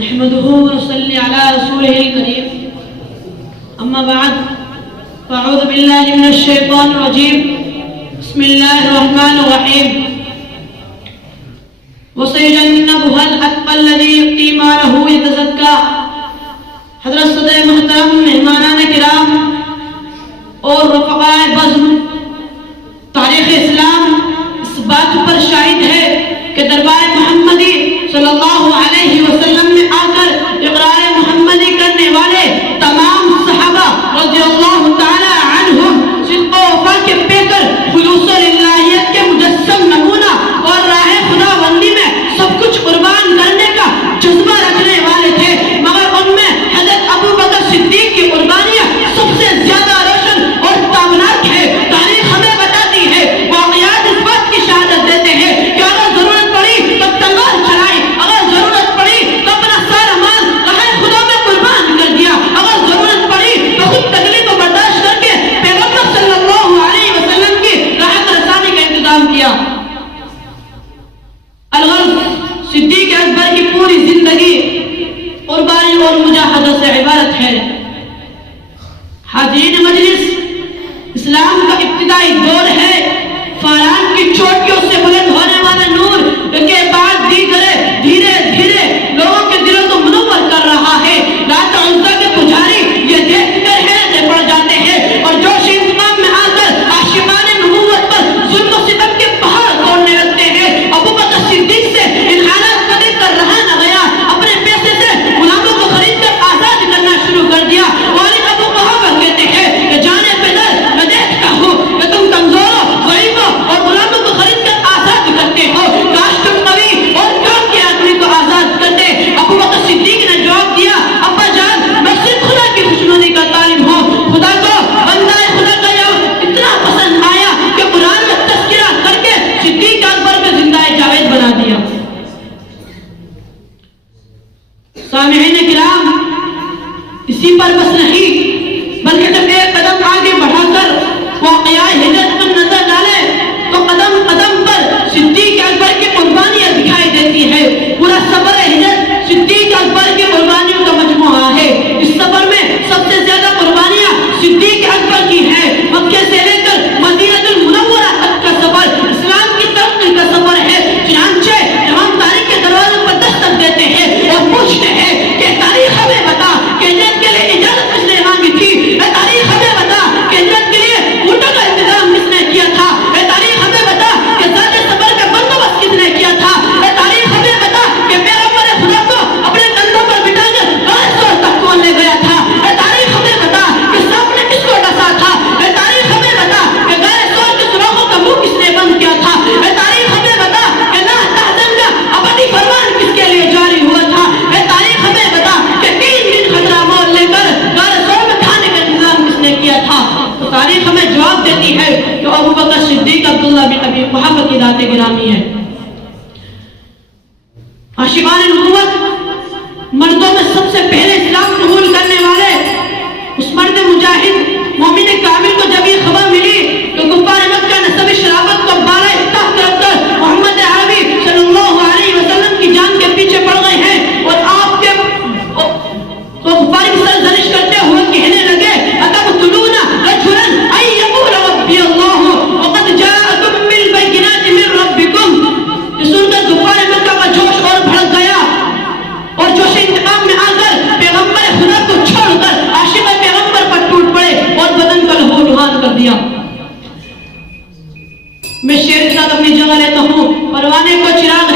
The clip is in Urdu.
نحمده ونصلي على رسوله الكريم اما بعد فاعوذ بالله من الشیطان الرجیم بسم اللہ الرحمن الرحیم وَسَيُجَنَّبُهَا الْأَتْقَى الَّذِي يُؤْتِي مَالَهُ يَتَزَكَّى۔ حضرت صدر محترم، مہمانان کرام اور رفقائے بزم، تاریخ اسلام اس بات پر شاہد ہے کہ دربار محمدی صلی اللہ علیہ وسلم میں آ کر اقرار محمدی کرنے والے تمام صحابہ رضی اللہ تعالی عنہم صدق و وفا کے پیکر، خلوص و للہیت کے مجسم نمونہ اور راہ خدا بندی میں سب کچھ قربان کرنے کا جذبہ رکھنے والے تھے، مگر ان میں حضرت ابو بکر صدیق کی قربانیاں سب سے زیادہ روشن اور تابناک ہے۔ تاریخ ہمیں بتاتی ہے، واقعات اس بات کی شہادت دیتے ہیں کہ اگر ضرورت پڑی تو تلوار چلائی، اگر ضرورت پڑی تو اپنا سارا مال راہ خدا میں قربان کر دیا، اگر ضرورت پڑی تو خود تکلیف کو برداشت کر کے پیغمبر صلی اللہ علیہ وسلم کی راحت رسانی کا انتظام کیا۔ الغرض، صدیق اکبر کی پوری زندگی قربانی اور مجاہدہ سے عبارت ہے۔ حاضرین مجلس، اسلام کا ابتدائی دور ہے فاران کی چوٹیوں سے بلند ہونے والا نور کے بعد دیگرے دھیرے دھیرے لوگوں کے دلوں کو منور کر رہا ہے۔ لات عزا کے پجاری یہ دیکھ کر حیرت پڑ جاتے ہیں اور جوش انتقام میں آ کر عاشقان نبوت پر ظلم و ستم کے پہاڑ توڑنے لگتے ہیں۔ ابو بکر صدیق سے ان حالات کو دیکھ کر رہا نہ گیا، اپنے پیسے سے غلاموں کو خرید کر آزاد کرنا شروع کر دیا۔ والد ابو قحافہ کہتے ہیں کہ جانے پدر، میں دیکھتا ہوں کہ تم کمزوروں، غریبوں اور غلاموں کو خرید کر آزاد کرتے ہو، کاش تم قوی اور کام کے آدمی کو آزاد کرتے۔ ابو بکر صدیق نے جواب دیا، ابا جان، میں صرف خدا کی خوشنودی کا طالب ہوں۔ خدا کو بندہ خدا کا یہ اتنا پسند آیا کہ قرآن میں تذکرہ کر کے صدیق اکبر کو زندہ جاوید بنا دیا۔ سامعین کرام، اسی پر بس نہیں بلکہ جب ایک قدم آگے بڑھا کر واقعہ ہجرت پر نظر ڈالے تو قدم قدم پر صدیق اکبر کی قربانیاں دکھائی دیتی ہے۔ پورا سفر ہجرت صدیق اکبر کی قربانیوں کا مجموعہ ہے۔ اس سفر میں سب سے زیادہ قربانیاں صدیق اکبر کی ہیں۔ مکہ سے لے کر مدینہ المنورہ تک کا سفر اسلام کی ترقی کا سفر ہے۔ چنانچہ امام تاریخ کے دروازوں پر دستک دیتے ہیں اور پوچھتے ہیں کہ تاریخ ہمیں بتا کہ ہجرت کے لیے اجازت کس نے مانگی تھی؟ اے تاریخ ہمیں بتا کہ ہجرت کے لیے اونٹوں کا انتظام کس نے کیا تھا؟ اے تاریخ ہمیں بتا کہ زاد سفر کا بندوبست کس نے کیا تھا؟ اے تاریخ ہمیں بتا کہ پیغمبر خدا کو اپنے کندھوں پر بٹھا کر غار سور تک کون لے گیا تھا؟ اے تاریخ ہمیں بتا کہ سانپ نے کس کو ڈسا تھا؟ اے تاریخ ہمیں بتا کہ غار سور کے سوراخوں کا منہ کس نے بند کیا تھا؟ اے تاریخ ہمیں بتا کہ لا تحزن کا ابدی فرمان کس کے لیے جاری ہوا تھا؟ اے تاریخ ہمیں بتا کہ 3 دن خطرہ مول لے کر غار سور میں کھانے کا انتظام کس نے کیا تھا؟ تو تاریخ ہمیں جواب دیتی ہے کہ ابو بکر صدیق عبداللہ بن ابی قحافہ کی ذات گرامی ہے۔ عاشقان نبوت، مردوں میں سب سے پہلے اسلام قبول کرنے والے اس مرد مجاہد مومن کامل کو جب یہ خبر ملی کہ کفار مکہ نے سبھی شرافت کو بالائے طاق کر کر محمد عربی صلی اللہ علیہ وسلم کی جان کے پیچھے پڑ گئے ہیں اور آپ کے کفار کی سرزنش کرتے ہوئے کہنے لگے اتقتلون رجلا ان یقول ربی اللہ وقد جاءکم بالبینات من ربکم۔ یہ سن کر کفار مکہ کا جوش اور بھڑک گیا اور جوش انتقام میں آ کر پیغمبر خدا کو چھوڑ کر عاشق پیغمبر پر ٹوٹ پڑے اور بدن کا لہو لہان کر دیا۔ میں شیر کے ساتھ اپنی جگہ لیتا ہوں۔ پروانے کو چراغ